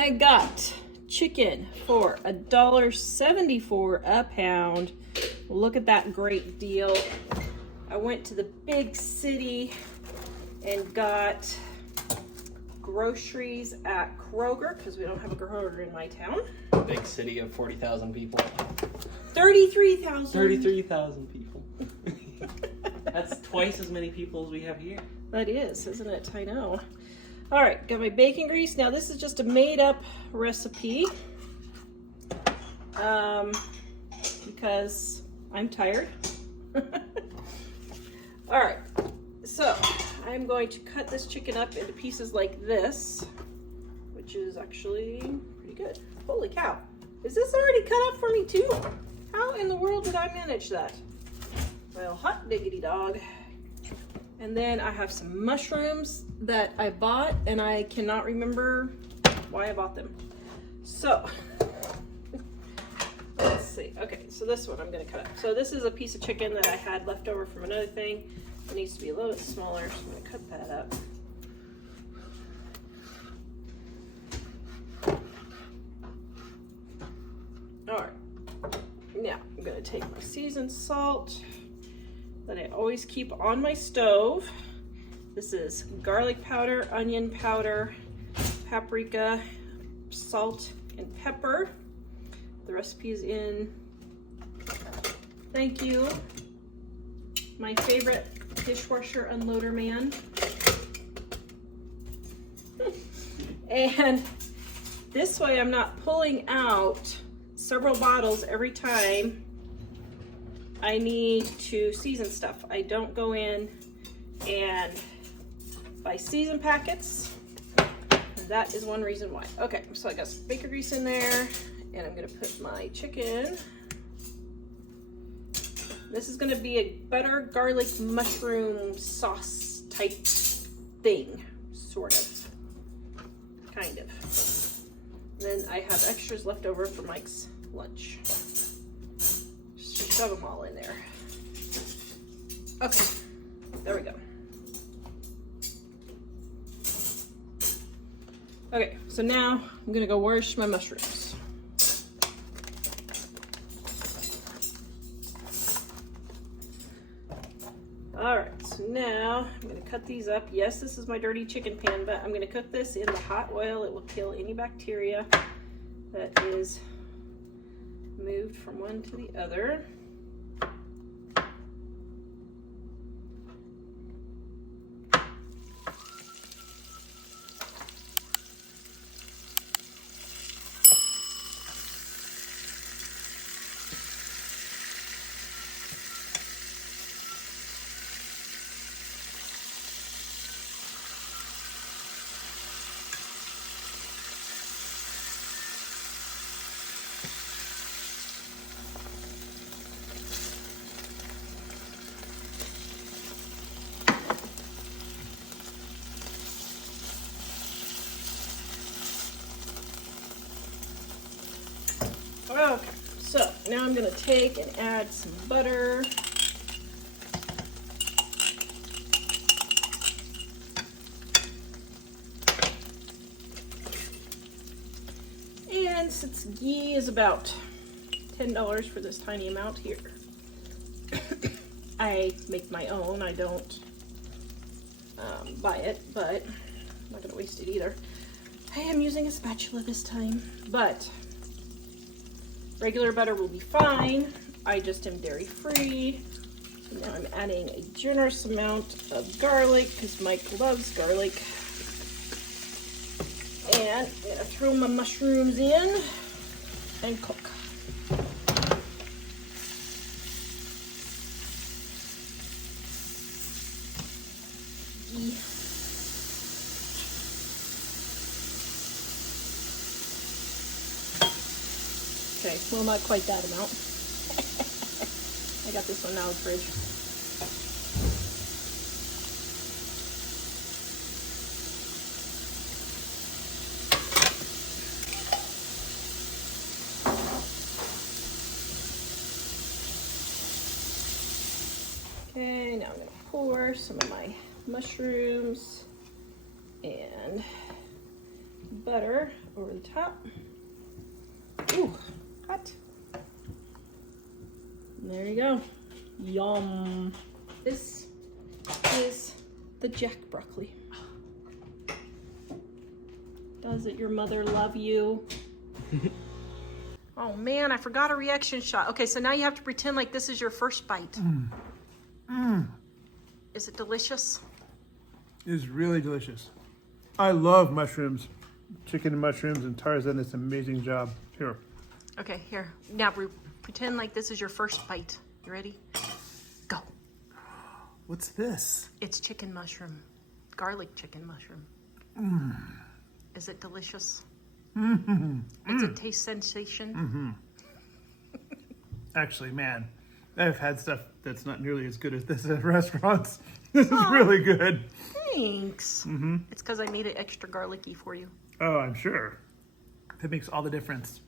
I got chicken for $1.74 a pound. Look at that great deal. I went to the big city and got groceries at Kroger because we don't have a Kroger in my town. Big city of 40,000 people. 33,000. 33,000 people. That's twice as many people as we have here. That is, isn't it? I know. All right, got my bacon grease. Now this is just a made up recipe because I'm tired. All right, so I'm going to cut this chicken up into pieces like this, which is actually pretty good. Holy cow. Is this already cut up for me too? How in the world did I manage that? Well, hot diggity dog. And then I have some mushrooms that I bought and I cannot remember why I bought them. So, let's see. Okay, so this one I'm gonna cut up. So this is a piece of chicken that I had left over from another thing. It needs to be a little bit smaller, so I'm gonna cut that up. All right, now I'm gonna take my seasoned salt that I always keep on my stove. This is garlic powder, onion powder, paprika, salt, and pepper. The recipe is in, thank you, my favorite dishwasher unloader man. And this way I'm not pulling out several bottles every time I need to season stuff. I don't go in and buy season packets. That is one reason why. Okay, so I got some bacon grease in there and I'm gonna put my chicken. This is gonna be a butter garlic mushroom sauce type thing, sort of, kind of. Then I have extras left over for Mike's lunch. Shove them all in there. Okay, there we go. Okay, so now I'm gonna go wash my mushrooms. All right, so now I'm gonna cut these up. Yes, this is my dirty chicken pan, but I'm gonna cook this in the hot oil. It will kill any bacteria that is moved from one to the other. Okay, so now I'm gonna take and add some butter. And since ghee is about $10 for this tiny amount here, I make my own. I don't buy it, but I'm not gonna waste it either. I am using a spatula this time, but regular butter will be fine. I just am dairy free. So now I'm adding a generous amount of garlic because Mike loves garlic. And I'm gonna throw my mushrooms in and cook. Okay, well, not quite that amount. I got this one out of the fridge. Okay, now I'm going to pour some of my mushrooms and butter over the top. Ooh, hot. There you go. Yum. This is the jack broccoli. Doesn't your mother love you? Oh man, I forgot a reaction shot. Okay, so now you have to pretend like this is your first bite. Is it delicious? It is really delicious. I love mushrooms. Chicken and mushrooms, and Tarzan does an amazing job. Here. Okay, here. Now pretend like this is your first bite. You ready? Go. What's this? It's chicken mushroom. Garlic chicken mushroom. Is it delicious? It's a taste sensation. Actually, man, I've had stuff that's not nearly as good as this at restaurants. This is really good. Thanks. It's because I made it extra garlicky for you. Oh, I'm sure. That makes all the difference.